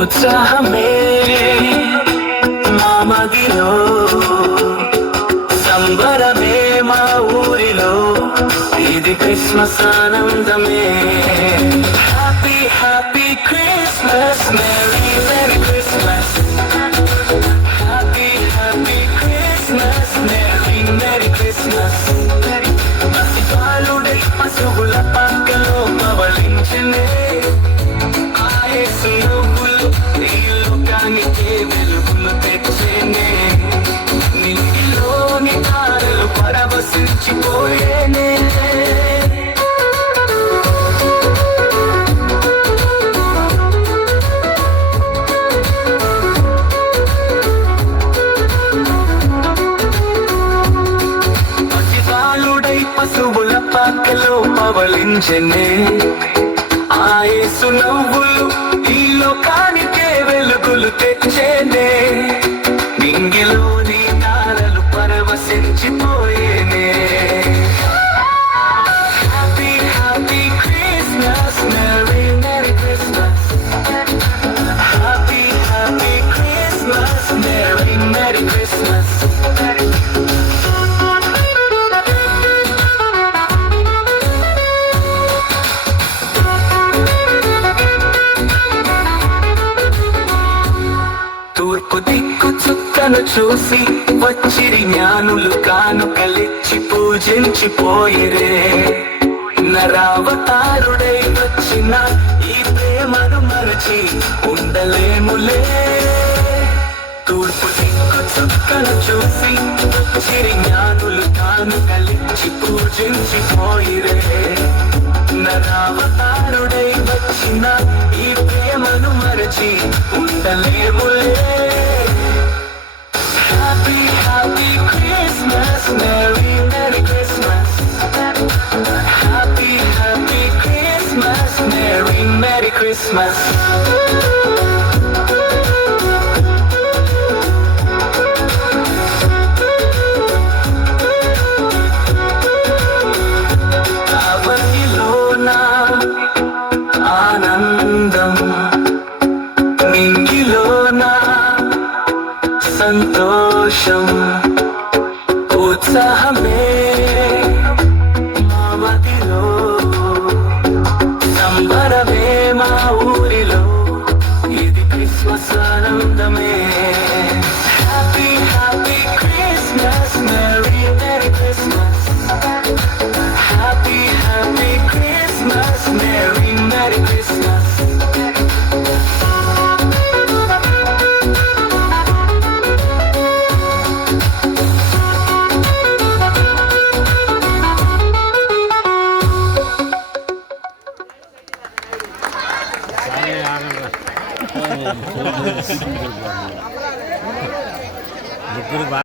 ఉత్సాహమే మామదిలో, సంబరమే మా ఊరిలో, ఇది క్రిస్మస్ ఆనందమే. Happy happy Christmas, merry merry Christmas. Happy happy Christmas, merry merry Christmas. మసిపాలుడై పశువుల పక్కలో పవళించనే, యేసు నవ్వులు ఈ లోకానికే వెలుగులు తెచ్చేనే. నింగిలోని తారలు పరవశించిపోయేనే. పసిబాలుడై పశువుల పక్కలో పవళించెనే, ఆ యేసు నవ్వులు ఈ లోకానికే వెలుగులు తెచ్చేనే. నింగిలోని తారలు పరవశించిపోయేనే. Happy happy Christmas, merry merry Christmas. Happy happy Christmas, merry merry Christmas. తూర్పు దిక్కు చుక్కను చూసి వచ్చిరి జ్ఞానులు, కానుకలిచ్చి పూజించిపోయిరే. నరావతారుడై వచ్చిన ఈ ప్రేమను మరచి ఉండలేములే. తూర్పు దిక్కు చుక్కను చూసి వచ్చిరి జ్ఞానులు, కానుకలిచ్చి పూజించిపోయిరే. నరావతారుడై వచ్చిన ఈ ప్రేమను మరచి ఉండలేములే. Happy happy Christmas, merry merry Christmas. Happy happy Christmas, merry merry Christmas. ఆనందం నింగిలోన సంతోషం, ఉత్సాహమే మామదిలో, సంబరమే మా ఊరిలో, ఇది క్రిస్మస్ ఆనందమే. Happy happy Christmas, merry merry Christmas. Happy happy Christmas, merry merry Christmas. ముగ్గురు